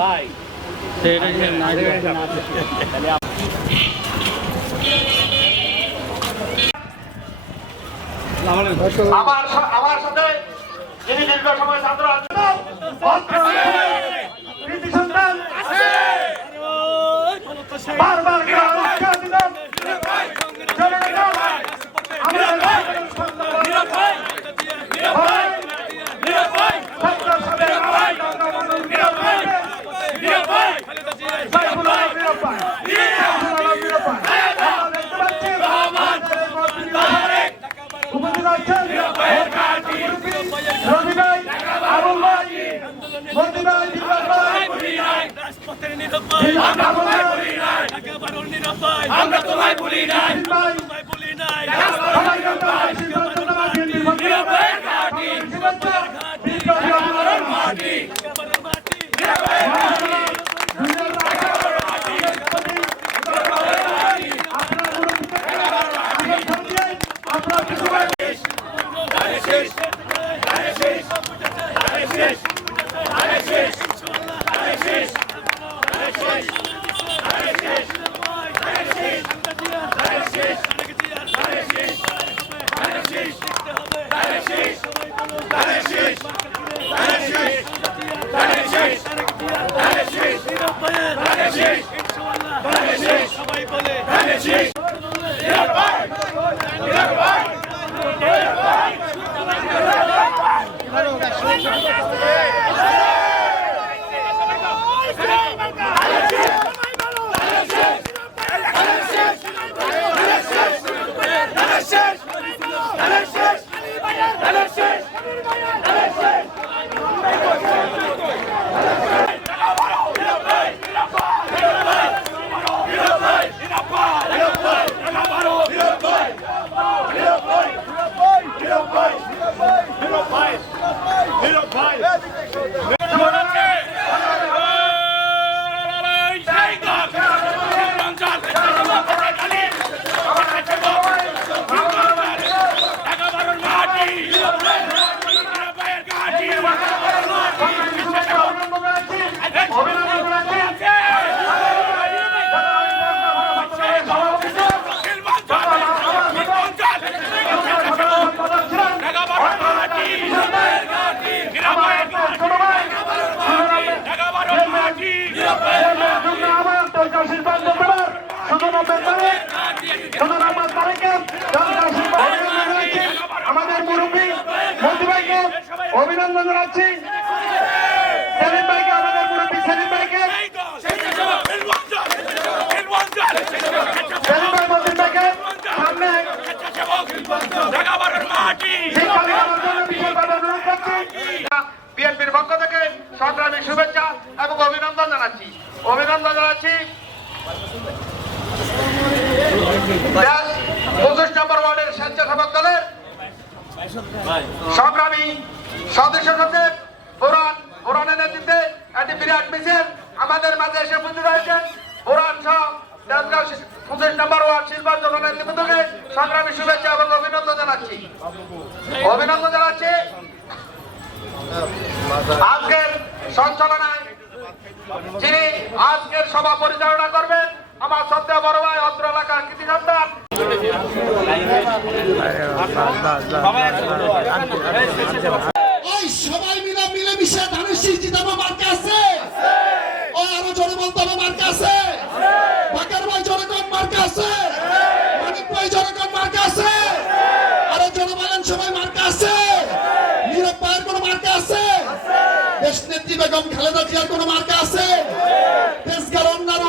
ভাই। আমার আমার সাথে যিনি দীর্ঘ সময় ছাত্র আছেন বারবার আমরা ভয়, ছাত্র সদের আওয়াজ, বঙ্গবন্ধুর নিরাপয়। সাইফুল আলম নিরাপয়। সাইফুল আলম নিরাপয়। আমরা দেখতে পাচ্ছি, আমাদের এই মন্ত্রী উপস্থিত আছেন রবি ভাই আবুল ভাই মন্ত্রী ভাই বিপ্লব ভাই আবুল ভাই আমরা তোমায় বলি নাই। বিএনপির পক্ষ থেকে সংগ্রামী শুভেচ্ছা এবং অভিনন্দন জানাচ্ছি। অভিনন্দন জানাচ্ছি। পঁচিশ নম্বর ওয়ার্ডের স্বেচ্ছাসেবক দলের সংগ্রামী সদস্য সচিব পুরান পুরানের নেতৃত্বে একটি বিরাট মিছিল আমাদের মাঝে এসে উপস্থিত হয়েছেন পুরান সহ পঁচিশ নম্বর আজকের সভা পরিচালনা করবেন, আমার সদ্য বড় ভাই, অত্র এলাকার কৃতি সন্তান সবাই মিলে মিলে মিশে ধানের শীষ জিতাবো মার্কে আছে ওই আরও জোরে বলতে হবে মার্কে আছে বাকার ভাই জনগণ মার্কে আছে মানিক ভাই জনগণ মার্কে আছে আরও জোরে বলেন সবাই মার্কে আছে নীরব ভাইয়ের কোনো মার্কে আছে দেশ নেত্রী বেগম খালেদা জিয়ার কোনো মার্কে আছে?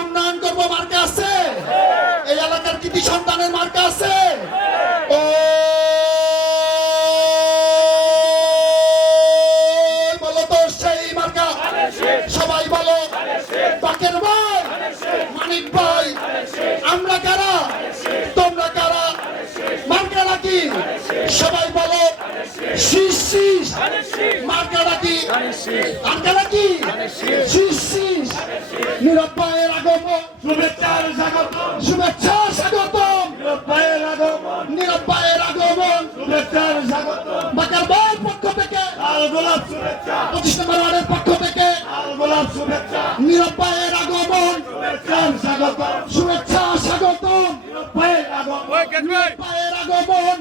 উন্নয়ন করব মার্কে আছে? এই এলাকার কৃতি সন্তানের মার্কে আছে? সেই সবাই আমরা কারা? তোমরা কারা? সবাই বলো। শীষ শীষ মার্কা নাকি মার্কা নাকি শীষ শীষ নীরব ভাইয়ের আগমন শুভেচ্ছার স্বাগত শুভেচ্ছা স্বাগতম ভাইয়ের আগমন নীরব ভাইয়ের আগমন শুভেচ্ছার স্বাগত বাকার ভাইয়ের পক্ষ থেকে লাল গোলাপ শুভেচ্ছা পঁচিশ নম্বর ওয়ার্ডের পক্ষ স্বাগত নিরপায়ের আগমন। শুভেচ্ছা স্বাগত। নিরপায়ের আগমন।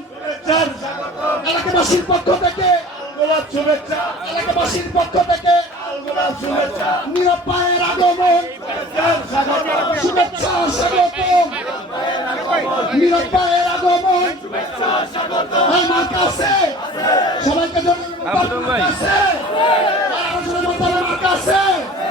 এলাকাবাসীর পক্ষ থেকে। এলাকাবাসীর পক্ষ থেকে। নিরপায়ের আগমন। শুভেচ্ছা স্বাগত। নিরপায়ের আগমন। আমার কাছে। সবাইকে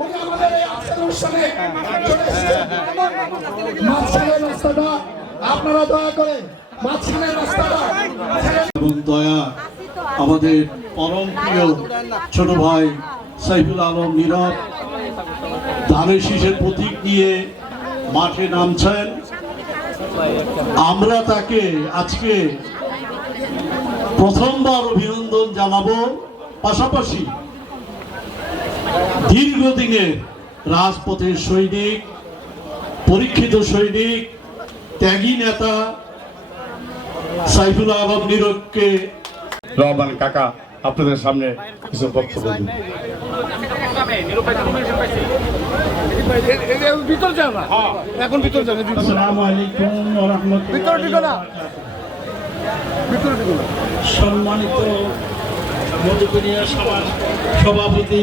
উনি আমাদের এই আজকের অনুষ্ঠানে মাঝখানের রাস্তাটা আপনারা দয়া করে মাঝখানের রাস্তাটা এবং দয়া আমাদের পরম প্রিয় ছোট ভাই সাইফুল আলম নীরব ধানের শীষের প্রতীক নিয়ে মাঠে নামছেন। আমরা তাকে আজকে প্রথমবার অভিনন্দন জানাব। পাশাপাশি দীর্ঘদিনের রাজপথের সৈনিক পরীক্ষিত সৈনিক ত্যাগী নেতা সাইফুল আলম নীরবকে রহমান কাকা আপনাদের সামনে কিছু বক্তব্য দিন। আসসালামু আলাইকুম ওয়া রাহমাতুল্লাহি সম্মানিত মধুপুরিয়া সভাপতি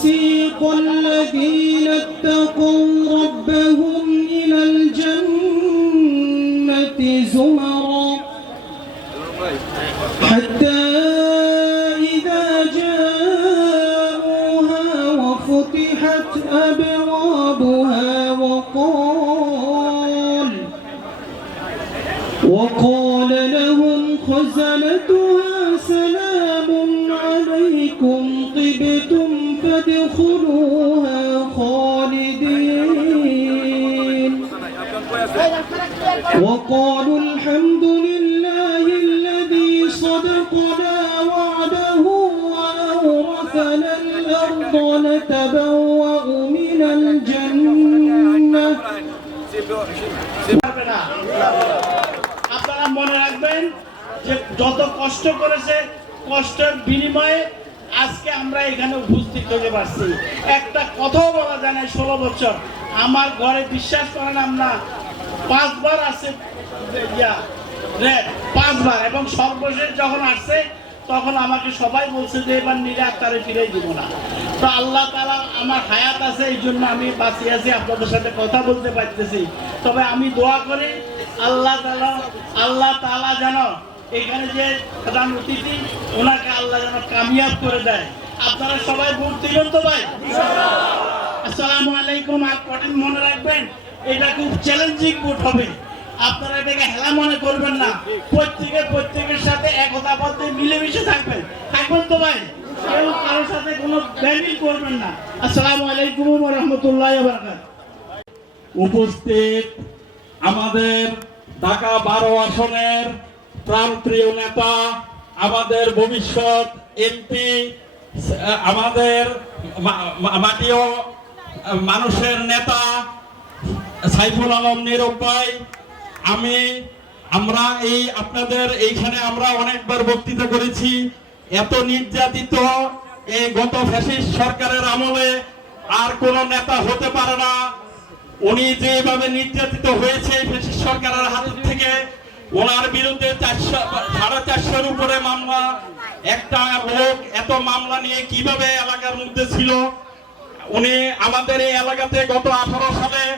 si con فادخلوها خالدين وقالوا الحمد لله الذي صدقنا وعده وأورثنا الأرض نتبوأ من الجنة পারবে না আপনারা মনে রাখবেন যে যত কষ্ট করেছে কষ্টের বিনিময়ে আজকে আমরা এখানে উপস্থিত হতে পারছি। একটা কথাও বলা যায় না ষোলো বছর। আমার ঘরে বিশ্বাস করেন আমরা, পাঁচবার আছে, ইয়া পাঁচবার এবং সর্বশেষ যখন আসছে, তখন আমাকে সবাই বলছে যে এবার নিরে আত্মারে ফিরে দিব না। তো আল্লাহ তালা আমার হায়াত আছে, এই জন্য আমি বাঁচিয়ে আছি, আপনাদের সাথে কথা বলতে পারতেছি। তবে আমি দোয়া করি, আল্লাহ তালা আল্লাহ তালা যেন এখানে যে প্রধান অতিথি, ওনাকে আল্লাহ যেন কামিয়াব করে দেয়। আপনারা সবাই ভোট দিবেন তো ভাই? আসসালামু আলাইকুম, আর কঠিন মনে রাখবেন, এটা খুব চ্যালেঞ্জিং ভোট হবে। আপনারা এটাকে হেলা মনে করবেন না। প্রত্যেকে প্রত্যেকের সাথে একতাবদ্ধ, মিলেমিশে থাকবেন। থাকবেন তো ভাই? কেউ কারোর সাথে কোনো ব্যামিল করবেন না। আসসালামু আলাইকুম রাহমাতুল্লাহি উপস্থিত আমাদের ঢাকা বারো আসনের প্রাণপ্রিয় নেতা, আমাদের ভবিষ্যৎ এমপি আমাদের মাটিও মানুষের নেতা সাইফুল আলম ভাই আমি, আমরা এই, আপনাদের এইখানে আমরা অনেকবার বক্তৃতা করেছি, এত নির্যাতিত এই গত ফ্যাসিস্ট সরকারের আমলে আর কোন নেতা হতে পারে না। উনি যেভাবে নির্যাতিত হয়েছে ফ্যাসিস্ট সরকারের হাত থেকে, ওনার বিরুদ্ধে চারশো, সাড়ে চারশোর উপরে মামলা একটা লোক এত মামলা নিয়ে কীভাবে এলাকার মধ্যে ছিল? উনি আমাদের এই এলাকাতে গত আঠারো সালে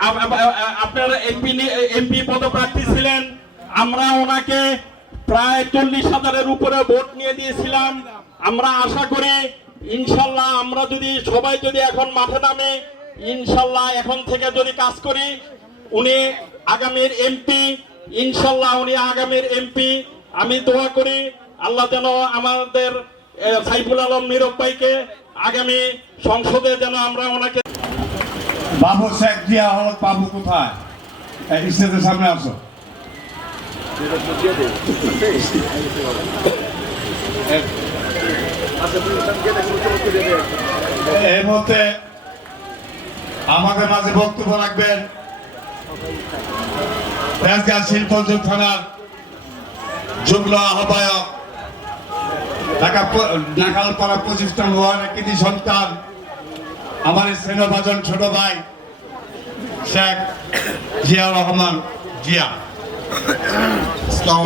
আপ- আপ- আপ- আপনার এমপি এমপি পদপ্রার্থী ছিলেন। আমরা ওনাকে প্রায় চল্লিশ হাজারের উপরে ভোট নিয়ে দিয়েছিলাম। আমরা আশা করি, ইনশাল্লাহ আমরা যদি, সবাই যদি এখন মাঠে নামে, ইনশাল্লাহ এখন থেকে যদি কাজ করি, উনি আগামীর এমপি, ইনশাল্লাহ উনি আগামীর এমপি। আমি দোয়া করি আল্লাহ যেন আমাদের সাইফুল আলম নীরব ভাইকে আগামী সংসদে যেন আমরা ওনাকে বাবু শেখ জিয়া হল বাবু কোথায়? সামনে আসো। আমাদের মাঝে বক্তব্য রাখবেন থানার যুগ্ম আহ্বায়ক ঢাকা নাকালপাড়া পঁচিশ নম্বর কৃতি সন্তান, আমার স্নেহভাজন ছোট ভাই, শেখ জিয়াউর রহমান জিয়া। আসসালামু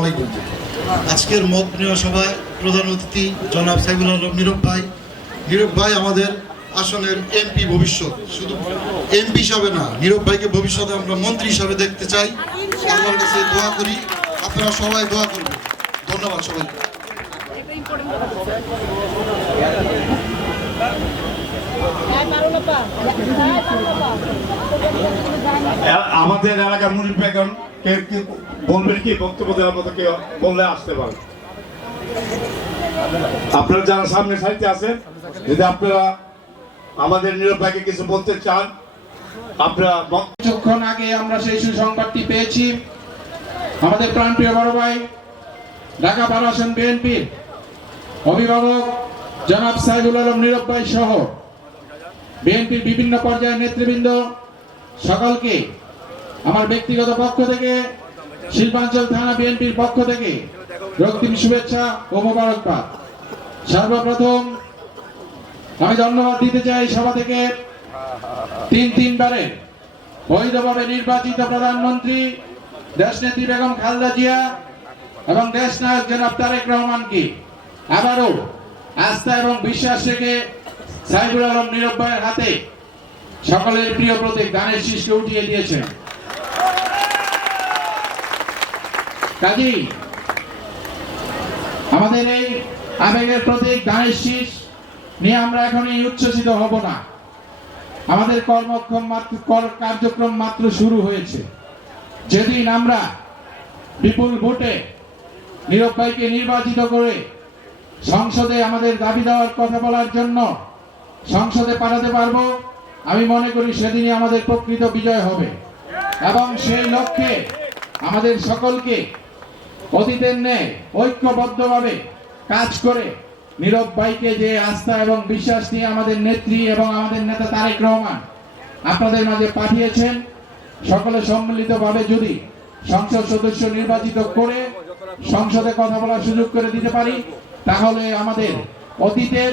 আজকের মত প্রিয় সভায় প্রধান অতিথি জনাব সাইবুল আলম নীরব ভাই। নীরব ভাই আমাদের আসনের এমপি ভবিষ্যৎ। শুধু এমপি হিসাবে না, নীরব ভাইকে ভবিষ্যতে আমরা মন্ত্রী হিসাবে দেখতে চাই। আল্লাহর কাছে দোয়া করি, আপনারা সবাই দোয়া করবেন। ধন্যবাদ সবাইকে। আমাদের এলাকার মুনির বেগম কে বলবেন কি? বক্তব্য দেওয়ার মতো কেউ বললে আসতে পারে। আপনারা যারা সামনে সাইতে আছেন, যদি আপনারা আমাদের ভাইকে কিছু বলতে চান, আপনারা কিছুক্ষণ আগে আমরা সেই সুসংবাদটি পেয়েছি। আমাদের প্রাণপ্রিয় বড় ভাই, ঢাকা বারো আসন বিএনপির। অভিভাবক জনাব সাইদুল আলম নীরব ভাই সহ বিএনপির বিভিন্ন পর্যায়ের নেতৃবৃন্দ সকলকে আমার ব্যক্তিগত পক্ষ থেকে, শিল্পাঞ্চল থানা বিএনপির পক্ষ থেকে রক্তিম শুভেচ্ছা ও মোবারকবাদ। সর্বপ্রথম আমি ধন্যবাদ দিতে চাই সভা থেকে তিন তিনবারের বৈধভাবে নির্বাচিত প্রধানমন্ত্রী দেশনেত্রী বেগম খালদা জিয়া এবং দেশ নায়ক জনাব তারেক রহমানকে। আবারও আস্থা এবং বিশ্বাস রেখে সাইবুল আলম নীরব ভাইয়ের হাতে সকলের প্রিয় প্রতীক ধানের শীষকে উঠিয়ে দিয়েছেন। কাজী আমাদের এই আবেগের প্রতীক ধানের শীষ নিয়ে আমরা এখন এই উচ্ছ্বসিত হব না। আমাদের কর্মক্ষম মাত্র, কর- কার্যক্রম মাত্র শুরু হয়েছে। যেদিন আমরা বিপুল ভোটে নীরব ভাইকে নির্বাচিত করে সংসদে আমাদের দাবি দেওয়ার কথা বলার জন্য সংসদে পাঠাতে পারব। আমি মনে করি সেদিনই আমাদের প্রকৃত বিজয় হবে। এবং সেই লক্ষ্যে আমাদের সকলকে অতীতের ন্যায় ঐক্যবদ্ধভাবে কাজ করে নীরব ভাইকে যে আস্থা এবং বিশ্বাস নিয়ে আমাদের নেত্রী এবং আমাদের নেতা তারেক রহমান আপনাদের মাঝে পাঠিয়েছেন, সকলে সম্মিলিতভাবে যদি সংসদ সদস্য নির্বাচিত করে সংসদে কথা বলার সুযোগ করে দিতে পারি তাহলে আমাদের অতীতের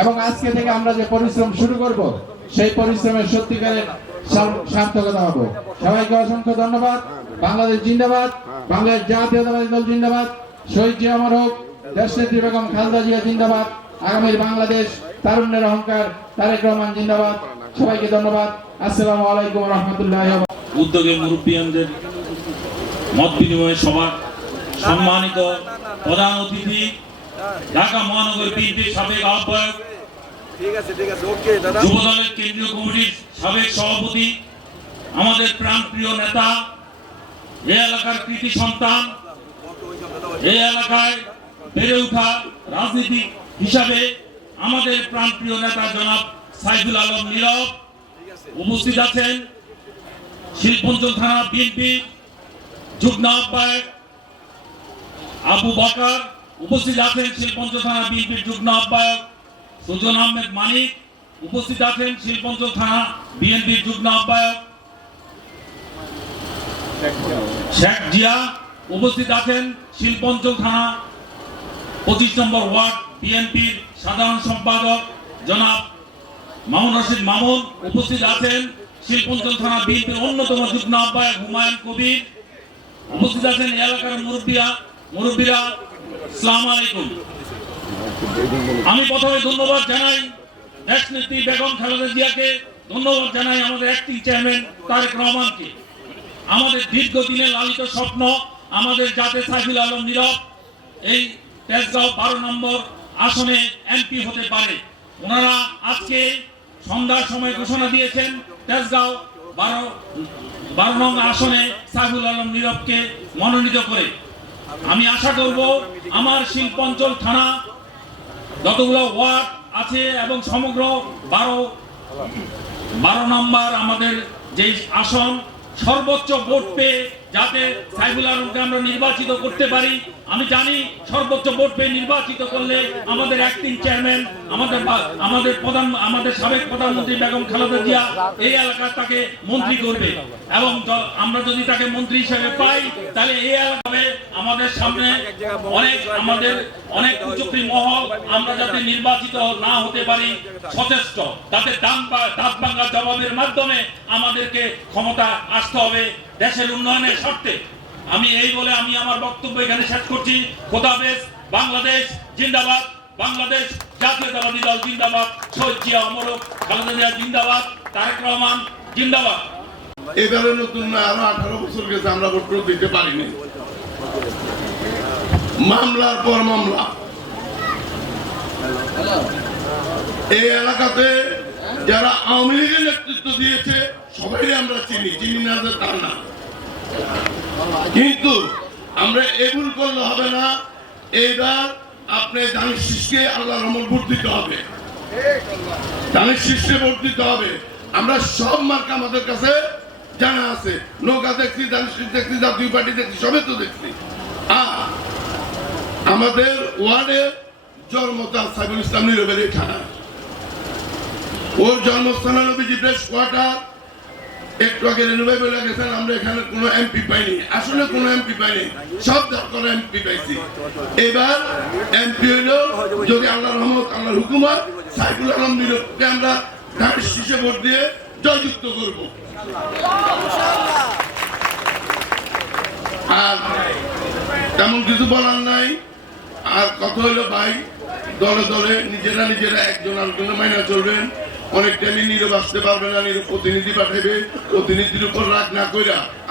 এবং আজকে থেকে আমরা যে পরিশ্রম শুরু করব, সেই পরিশ্রমের সত্যিকারের সার্থকতা হবে সবাইকে অসংখ্য ধন্যবাদ। বাংলাদেশ জিন্দাবাদ। বাংলাদেশ জাতীয়তাবাদী দল জিন্দাবাদ। শহীদ জিয়া অমর হোক, দেশনেত্রী বেগম খালেদা জিয়া জিন্দাবাদ। আগামীর বাংলাদেশ, তারুণ্যের অহংকার, তারেক রহমান জিন্দাবাদ। সবাইকে ধন্যবাদ। আসসালামু আলাইকুম রহমতুল্লাহ উদ্যোগে মুরব্বিয়ানদের মত বিনিময় সভা সম্মানিত প্রধান অতিথি ঢাকা মহানগর বিএনপির সাবেক আহ্বায়ক যুবদলের কেন্দ্রীয় কমিটির সাবেক সভাপতি আমাদের প্রাণপ্রিয় নেতা এই এলাকার কৃতি সন্তান এই এলাকায় বেড়ে ওঠা রাজনীতিক হিসাবে আমাদের প্রাণপ্রিয় নেতা জনাব সাইদুল আলম নীরব উপস্থিত আছেন। শিল্পঞ্চল থানা বিএনপি যুগ্ম আহ্বায়ক আবু বকর উপস্থিত আছেন শিল্পঞ্চল থানা বিএনপির যুগ্ম আহ্বায়ক সুজন আহমেদ মানিক। উপস্থিত আছেন শিল্পঞ্চল থানা বিএনপির যুগ্ম আহ্বায়ক শেখ জিয়া। উপস্থিত আছেন শিল্পঞ্চল থানা পঁচিশ নম্বর ওয়ার্ড বিএনপির সাধারণ সম্পাদক জনাব মামুন রশিদ মামুন। উপস্থিত আছেন শিল্পঞ্চল থানা বিএনপির অন্যতম যুগ্ম আহ্বায়ক হুমায়ুন কবির। উপস্থিত আছেন এলাকার মুরব্বীরা সালাম আমি প্রথমে ধন্যবাদ জানাই দেশনেত্রী বেগম খালেদা জিয়াকে, ধন্যবাদ জানাই আমাদের অ্যাক্টিং চেয়ারম্যান তারেক রহমানকে। আমাদের দীর্ঘদিনের লালিত স্বপ্ন, আমাদের জাতে সাইফুল আলম নীরব, এই তেজগাঁও বারো নম্বর আসনে এমপি হতে পারে। ওনারা আজকে সন্ধ্যার সময় ঘোষণা দিয়েছেন তেজগাঁও বারো বারো নং আসনে সাইফুল আলম নীরবকে মনোনীত করে। আমি আশা করব আমার শিল্পাঞ্চল থানা যতগুলো ওয়ার্ড আছে এবং সমগ্র বারো বারো নম্বর আমাদের যে আসন, সর্বোচ্চ ভোট পেয়ে যাতে সাইফুল আলমকে আমরা নির্বাচিত করতে পারি। আমি জানি সর্বোচ্চ ভোট পেয়ে নির্বাচিত করলে আমাদের অ্যাক্টিং চেয়ারম্যান আমাদের আমাদের প্রধান, আমাদের সাবেক প্রধানমন্ত্রী বেগম খালেদা জিয়া এই এলাকার তাকে মন্ত্রী করবে। এবং আমরা যদি তাকে মন্ত্রী হিসেবে পাই, তাহলে এই এলাকায় আমাদের সামনে অনেক আমাদের অনেক উচ্চক্রী মহল আমরা যাতে নির্বাচিত না হতে পারি সচেষ্ট। তাতে দাম দাঁত ভাঙ্গা জবাবের মাধ্যমে আমাদেরকে ক্ষমতা আসতে হবে। দেশের উন্নয়নের স্বার্থে আমি এই বলে আমি আমার বক্তব্য এখানে শেষ করছি। খোদাবেশ বাংলাদেশ জিন্দাবাদ। বাংলাদেশ জাতীয়তাবাদী দল জিন্দাবাদ। শহীদ অমরক খালেদা জিন্দাবাদ। তারেক রহমান জিন্দাবাদ। এবারে নতুন না, আরও আঠারো বছর গেছে, আমরা ভোট দিতে পারিনি। মামলার পর মামলা। এই এলাকাতে যারা আওয়ামী লীগের নেতৃত্ব দিয়েছে সবাই আমরা চিনি। চিনি না যে তা না কিন্তু আমরা এগুল করলে হবে না। এইবার আপনি দানের শীষকে আল্লাহ রহমান ভোট হবে। দানের শীর্ষে ভোট হবে। আমরা সব মার্কা আমাদের কাছে জানা আছে। নৌকা দেখছি দানের দেখছি, জাতীয় পার্টি দেখছি সবে তো দেখছি। আর আমাদের ওয়ার্ডে জন্মতা সাইবুল ইসলাম নীরবের এখানে। ওর জন্মস্থান হলো বিজি প্রেস কোয়ার্টার গেছেন আমরা এখানে কোনো এমপি পাইনি। আসলে কোনো এমপি পাইনি, সব দরকার এমপি পাইছি। এবার এমপি হইল, যদি আল্লাহ রহমত হুকুমত, সাইফুল আলম নীরবকে আমরা ভোট দিয়ে জয়যুক্ত করব। আর তেমন কিছু বলার নাই। আর কথা হইল, ভাই, দলে দলে নিজেরা নিজেরা একজন আরেকজনের মাইনা চলবেন।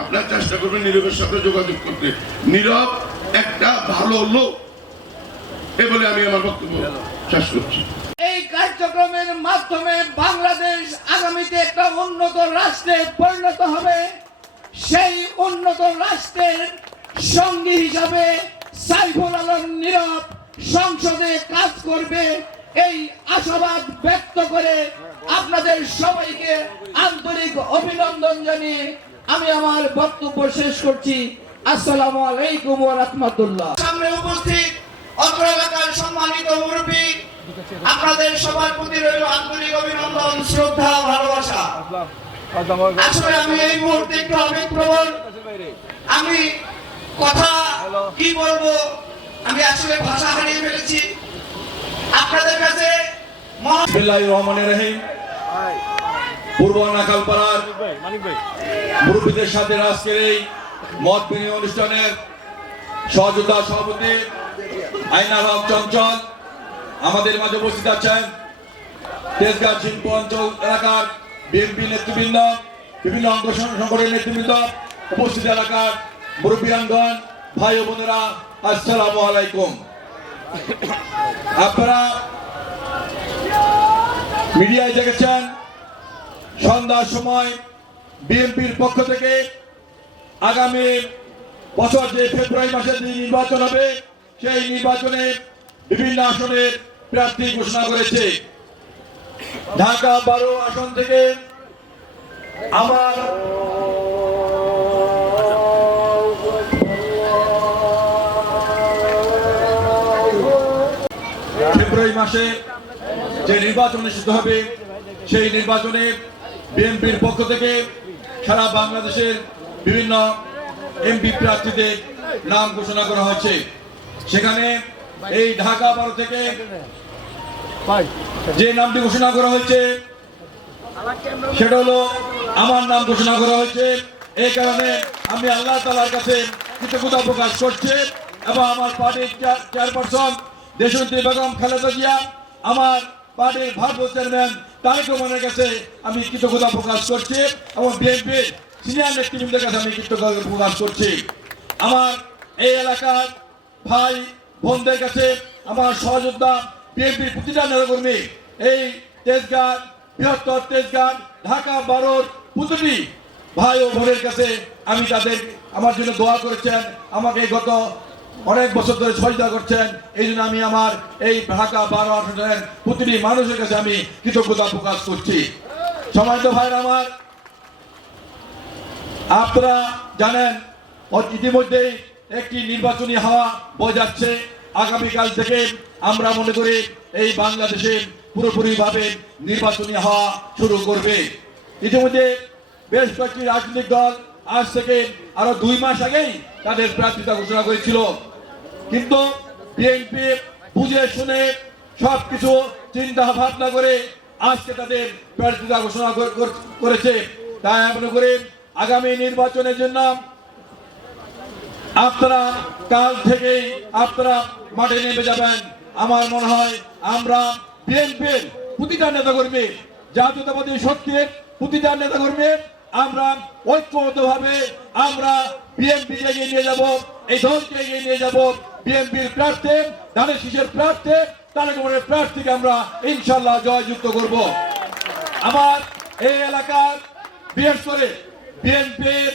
আপনার চেষ্টা করবেন নীরবের সাথে যোগাযোগ করতে। নীরব একটা ভালো লোক। এ বলে আমি আমার বক্তব্য শেষ করছি। এই কার্যক্রমের মাধ্যমে বাংলাদেশ আগামীতে একটা উন্নত রাষ্ট্রে পরিণত হবে। সেই উন্নত রাষ্ট্রের সঙ্গী হিসাবে সাইফুল আলম নীরব সংসদে কাজ করবে। এই আশাবাদ ব্যক্ত করে আপনাদের সবাইকে আন্তরিক অভিনন্দন জানিয়ে আমি আমার বক্তব্য শেষ করছি। আসসালামু আলাইকুম ওয়া রাহমাতুল্লাহ। সামনে উপস্থিত অত্র এলাকার সম্মানিত মুরব্বী আপনাদের সবার প্রতি রইল আন্তরিক অভিনন্দন শ্রদ্ধা ভালোবাসা। আসলে আমি এই মুহূর্তে একটু আবেগপ্রবণ আমি কথা কি বলব? আমি আসলে ভাষা হারিয়ে ফেলেছি। আপনাদের কাছে রহমানির রহিম। পূর্ব নাকালপাড়ার মুরব্বীদের সাথে আজকের এই মত বিনিময় অনুষ্ঠানের সহযোগিতা সভাপতি আইনার হক চঞ্চল আমাদের মাঝে উপস্থিত আছেন। তেজগাঁ শিল্প অঞ্চল এলাকার বিএনপি নেতৃবৃন্দ বিভিন্ন অঙ্গ সংগঠনের নেতৃবৃন্দ উপস্থিত এলাকার মুরব্বীরাঙ্গন ভাই ও বোনেরা আসসালামু আলাইকুম। আপনারা মিডিয়ায় দেখেছেন সন্ধ্যার সময় বিএনপির পক্ষ থেকে আগামী বছর যে ফেব্রুয়ারি মাসে যে নির্বাচন হবে, সেই নির্বাচনে বিভিন্ন আসনের প্রার্থী ঘোষণা করেছে। ঢাকা বারো আসন থেকে আমার ফেব্রুয়ারি মাসে যে নির্বাচন অনুষ্ঠিত হবে, সেই নির্বাচনে বিএনপির পক্ষ থেকে সারা বাংলাদেশের বিভিন্ন এমপি প্রার্থীদের নাম ঘোষণা করা হয়েছে। সেখানে এই ঢাকা বারো থেকে যে নামটি ঘোষণা করা হয়েছে, সেটা হলো আমার নাম ঘোষণা করা হয়েছে। এই কারণে আমি আল্লাহ তালার কাছে কৃতজ্ঞতা প্রকাশ করছি এবং আমার পার্টির চেয়ারপারসন দেশনেত্রী বেগম খালেদা জিয়া, আমার পার্টির ভারপ্রাপ্ত চেয়ারম্যান তারেক রহমানের কাছে আমি কৃতজ্ঞতা প্রকাশ করছি এবং বিএনপির সিনিয়র নেতৃবৃন্দের কাছে আমি কৃতজ্ঞতা প্রকাশ করছি। আমার এই এলাকার ভাই বোনদের কাছে আমার সহযোদ্ধা বিএনপির প্রতিটা নেতাকর্মী, এই তেজগাঁ বৃহত্তর তেজগাঁ ঢাকা, বারোর প্রতিটি ভাই ও বোনের কাছে আমি তাদের, আমার জন্য দোয়া করেছেন। আমাকে গত অনেক বছর ধরে সহযোগিতা করছেন। এই জন্য আমি আমার এই ঢাকা বারো আসনের প্রতিটি মানুষের কাছে আমি কৃতজ্ঞতা প্রকাশ করছি। সময় তো ভাইরা আমার। আপনারা জানেন ইতিমধ্যেই একটি নির্বাচনী হাওয়া বয়ে যাচ্ছে। আগামীকাল থেকে আমরা মনে করি এই বাংলাদেশে পুরোপুরি ভাবে নির্বাচনী হওয়া শুরু করবে। ইতিমধ্যে বেশ কয়েকটি রাজনৈতিক দল আজ থেকে আরও দুই মাস আগেই তাদের প্রার্থিতা ঘোষণা করেছিল। কিন্তু বিএনপি বুঝে শুনে সবকিছু চিন্তা ভাবনা করে আজকে তাদের প্রার্থিতা ঘোষণা কর- কর- করেছে। তাই আমি মনে করি আগামী নির্বাচনের জন্য আপনারা কাল থেকেই আপনারা মাঠে নেমে যাবেন। আমার মনে হয় আমরা বিএনপির প্রতিটা নেতাকর্মী জাতীয়তাবাদী শক্তির প্রতিটা নেতাকর্মী আমরা ঐক্যবদ্ধভাবে আমরা বিএনপি এগিয়ে নিয়ে যাব, এই দলকে এগিয়ে নিয়ে যাব বিএনপির প্রার্থী ধানের শীষের প্রার্থী, তারেক প্রার্থীকে আমরা ইনশাল্লাহ জয়যুক্ত করব। আমার এই এলাকার বিশেষ করে বিএনপির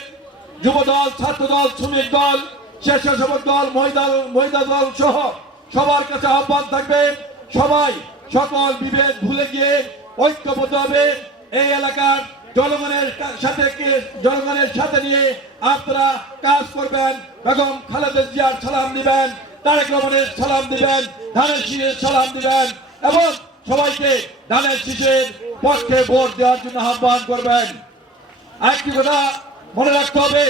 যুব দল ছাত্র দল শ্রমিক দল, স্বেচ্ছাসেবক দল মহিলা মহিলা দল সহ সবার কাছে আহ্বান থাকবে, সবাই সকল বিভেদ ভুলে গিয়ে ঐক্যবদ্ধ হবে। এই এলাকার জনগণের সাথে জনগণের সাথে নিয়ে আপনারা কাজ করবেন। বেগম খালেদা জিয়ার সালাম দিবেন, তারেক রহমানের সালাম দিবেন, ধানের শীষের সালাম দিবেন এবং সবাইকে ধানের শীষের পক্ষে ভোট দেওয়ার জন্য আহ্বান করবেন। আরেকটি কথা মনে রাখতে হবে,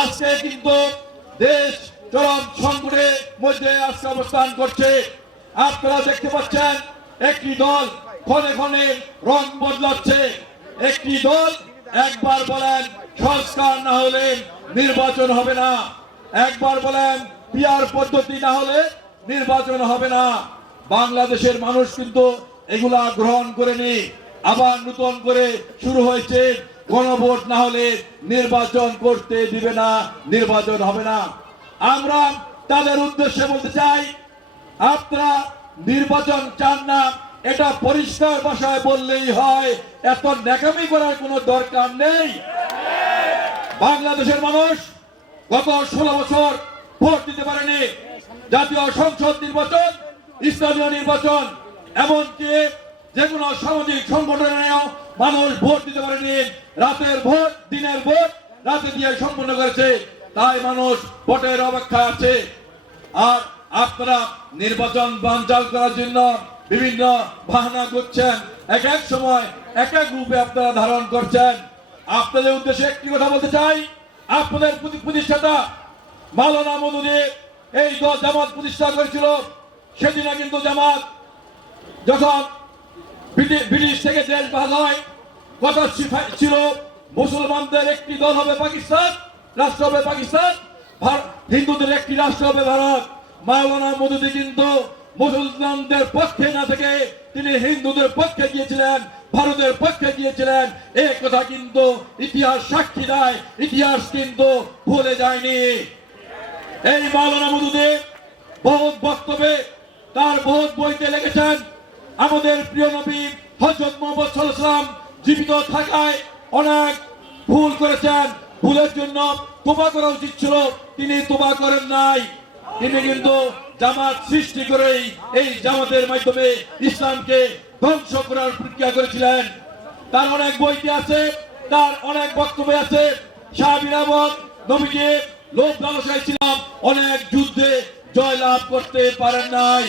আজকে কিন্তু দেশ চরম সংকটের মধ্যে আজকে অবস্থান করছে। আপনারা দেখতে পাচ্ছেন, একটি দল ক্ষণে ক্ষণে রং বদলাচ্ছে। একটি দল একবার বলেন সংস্কার না হলে নির্বাচন হবে না। একবার বলেন পিয়ার পদ্ধতি না হলে নির্বাচন হবে না। বাংলাদেশের মানুষ কিন্তু এগুলা গ্রহণ করেনি। আবার নতুন করে শুরু হয়েছে, গণভোট না হলে নির্বাচন করতে দিবে না, নির্বাচন হবে না। আমরা তাদের উদ্দেশ্যে বলতে চাই, আপনারা নির্বাচন চান না এটা পরিষ্কার ভাষায় বললেই হয়, এত ন্যাকামি করার কোনো দরকার নেই। বাংলাদেশের মানুষ গত ষোলো বছর ভোট দিতে পারেনি। জাতীয় সংসদ নির্বাচন স্থানীয় নির্বাচন, এমনকি যে কোনো সামাজিক সংগঠনেও মানুষ ভোট দিতে পারেনি। রাতের ভোট, দিনের ভোট, রাতে দিয়ে সম্পন্ন করেছে। তাই মানুষ ভোটের অপেক্ষা আছে। আর আপনারা নির্বাচন বানচাল করার জন্য বিভিন্ন বাহানা করছেন, এক এক সময়, এক এক রূপে আপনারা ধারণ করছেন। আপনাদের উদ্দেশ্যে একটি কথা বলতে চাই, আপনাদের প্রতি- প্রতিষ্ঠাতা মাওলানা মধুদে এই দল জামাত প্রতিষ্ঠা করেছিল। সেদিনে কিন্তু জামাত যখন ব্রিটি- ব্রিটিশ থেকে দেশ ভাগ হয় কথা ছিল, মুসলমানদের একটি দল হবে পাকিস্তান, রাষ্ট্র হবে পাকিস্তান হিন্দুদের একটি রাষ্ট্র হবে ভারত। মাওলানা মধুদি কিন্তু মুসলমানদের পক্ষে না থেকে তিনি হিন্দুদের পক্ষে গিয়েছিলেন, ভারতের পক্ষে গিয়েছিলেন। এই কথা কিন্তু ইতিহাস সাক্ষী দেয়, ইতিহাস কিন্তু ভুলে যায়নি। এই মাওলানা মধুদেব বহুত বক্তব্যে, তার বহুত বইতে লিখেছেন, আমাদের প্রিয় নবী হজরত মোহাম্মদ সাল্লাম জীবিত থাকায় অনেক ভুল করেছেন। ভুলের জন্য তোবা করা উচিত ছিল, তিনি তোবা করেন নাই। তিনি কিন্তু জামাত সৃষ্টি করেই এই জামাতের মাধ্যমে ইসলামকে ধ্বংস করার প্রক্রিয়া করেছিলেন। তার অনেক বইটি আছে, তার অনেক বক্তব্য আছে নবীকে লোক অনেক যুদ্ধে জয়লাভ করতে পারেন নাই।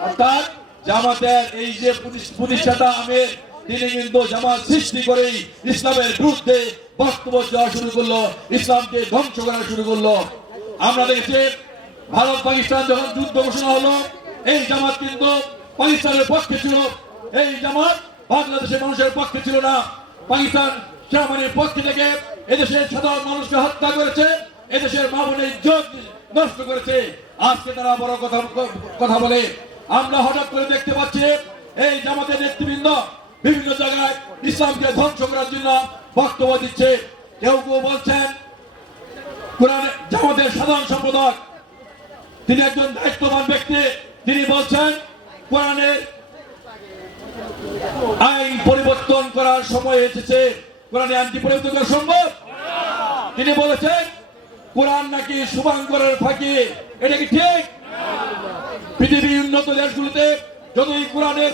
অর্থাৎ জামাতের এই যে প্রতিষ- প্রতিষ্ঠাতা আমের, তিনি কিন্তু জামাত সৃষ্টি করেই ইসলামের বিরুদ্ধে বক্তব্য দেওয়া শুরু করল, ইসলামকে ধ্বংস করা শুরু করল। আমরা দেখেছি ভারত পাকিস্তান যখন যুদ্ধ ঘোষণা হলো, এই জামাত কিন্তু পাকিস্তানের পক্ষে ছিল। এই জামাত বাংলাদেশের মানুষের পক্ষে ছিল না। পাকিস্তান সেনাবাহিনীর পক্ষে থেকে এদেশের সাধারণ মানুষকে হত্যা করেছে, এদেশের মা বোনের ইজ্জত নষ্ট করেছে। আজকে তারা বড় কথা কথা বলে। আমরা হঠাৎ করে দেখতে পাচ্ছি, এই জামাতের নেতৃবৃন্দ বিভিন্ন জায়গায় ইসলামকে ধ্বংস করার জন্য বক্তব্য দিচ্ছে। কেউ কেউ বলছেন জামাতের সাধারণ সম্পাদক তিনি একজন দায়িত্ববান ব্যক্তি। তিনি বলছেন, কোরআনের আইন পরিবর্তন করার সময় এসেছে। কোরআনে আইন কি পরিবর্তন করা সম্ভব? তিনি বলেছেন, কোরআন নাকি শুভাঙ্করের ফাঁকি। এটা কি ঠিক? পৃথিবীর উন্নত দেশগুলিতে যতই কোরআনের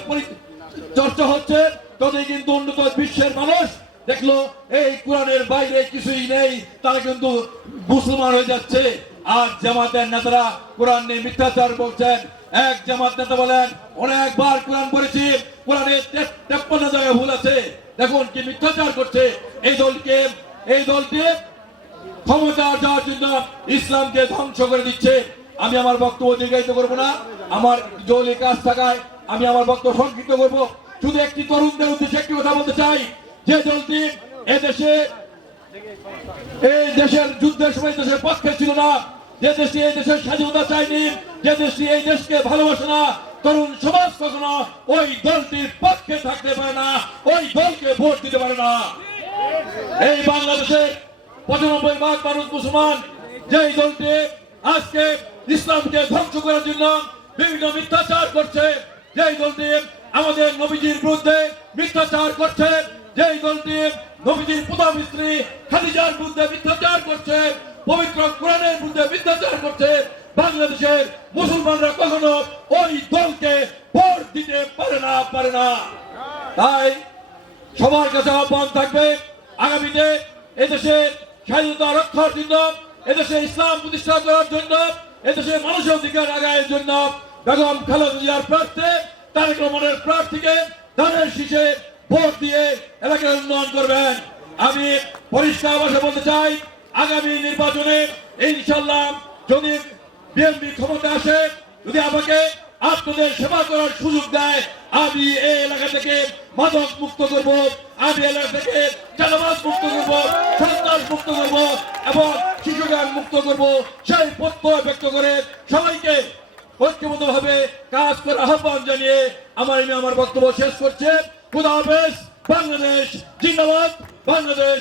চর্চা হচ্ছে, ততই কিন্তু উন্নত বিশ্বের মানুষ দেখল, এই কোরআনের বাইরে কিছুই নেই, তারা কিন্তু মুসলমান হয়ে যাচ্ছে। আর জামাতের নেতারা কোরআন নিয়ে মিথ্যাচার বলছেন। এক জামাত নেতা বলেন, অনেকবার কোরআন পড়েছি, কোরআনের তেপ- তেপ্পান্ন জায়গায় ভুল আছে। দেখুন কি মিথ্যাচার করছে। এই দলকে এই দলকে ক্ষমতা যাওয়ার জন্য ইসলামকে ধ্বংস করে দিচ্ছে। আমি আমার বক্তব্য দীর্ঘায়িত করব না। আমার জলি কাজ থাকায় আমি আমার বক্তব্য সংক্ষিপ্ত করব। শুধু একটি তরুণদের উদ্দেশ্যে একটি কথা বলতে চাই। যে দলটি এদেশে, এই দেশের যুদ্ধের সময় দেশের পক্ষে ছিল না যে দেশটি এই দেশের স্বাধীনতা চায়নি, যে দেশটি এই দেশকে ভালোবাসে না, তরুণ সমাজ কখনো ওই দলটির পক্ষে থাকতে পারে না, ওই দলকে ভোট দিতে পারে না। এই বাংলাদেশের পঁচানব্বই ভাগ মানুষ মুসলমান, যেই দলটি আজকে ইসলামকে ধ্বংস করার জন্য বিভিন্ন মিথ্যাচার করছে, যেই দলটি আমাদের নবীজির বিরুদ্ধে মিথ্যাচার করছে, যেই দলটি নবীজির প্রথম স্ত্রী খাদিজার বিরুদ্ধে মিথ্যাচার করছে পবিত্র কোরআনের বিরুদ্ধে মিথ্যাচার করছে, বাংলাদেশের মুসলমানরা কখনো ওই দলকে ভোট দিতে পারে না পারে না। তাই সবার কাছে আহ্বান থাকবে, আগামীতে এদেশে স্বাধীনতা রক্ষার জন্য, এদেশে ইসলাম প্রতিষ্ঠা করার জন্য, এদেশে মানুষের অধিকার আগায়ের জন্য বেগম খালেদা জিয়ার প্রার্থী, তারেক রহমানের প্রার্থীকে ধানের শীষে ভোট দিয়ে এলাকার উন্নয়ন করবেন। আমি পরিষ্কার ভাষা বলতে চাই আগামী নির্বাচনে ইনশাল্লাহ যদি বিএনপি ক্ষমতা আসে, যদি আমাকে আপনাদের সেবা করার সুযোগ দেয়, আমি এই এলাকা থেকে মাদক মুক্ত করব, আমি এলাকা থেকে চালাবাস মুক্ত করব, সন্ত্রাস মুক্ত করব এবং শিশুগান মুক্ত করব, সেই প্রত্যয় ব্যক্ত করে সবাইকে ঐক্যবদ্ধ ভাবে কাজ করে আহ্বান জানিয়ে আমার আমি আমার বক্তব্য শেষ করছে। খুদা হাফেজ, বাংলাদেশ, জিন্দাবাদ, বাংলাদেশ।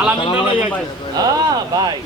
আলামিন ভাই।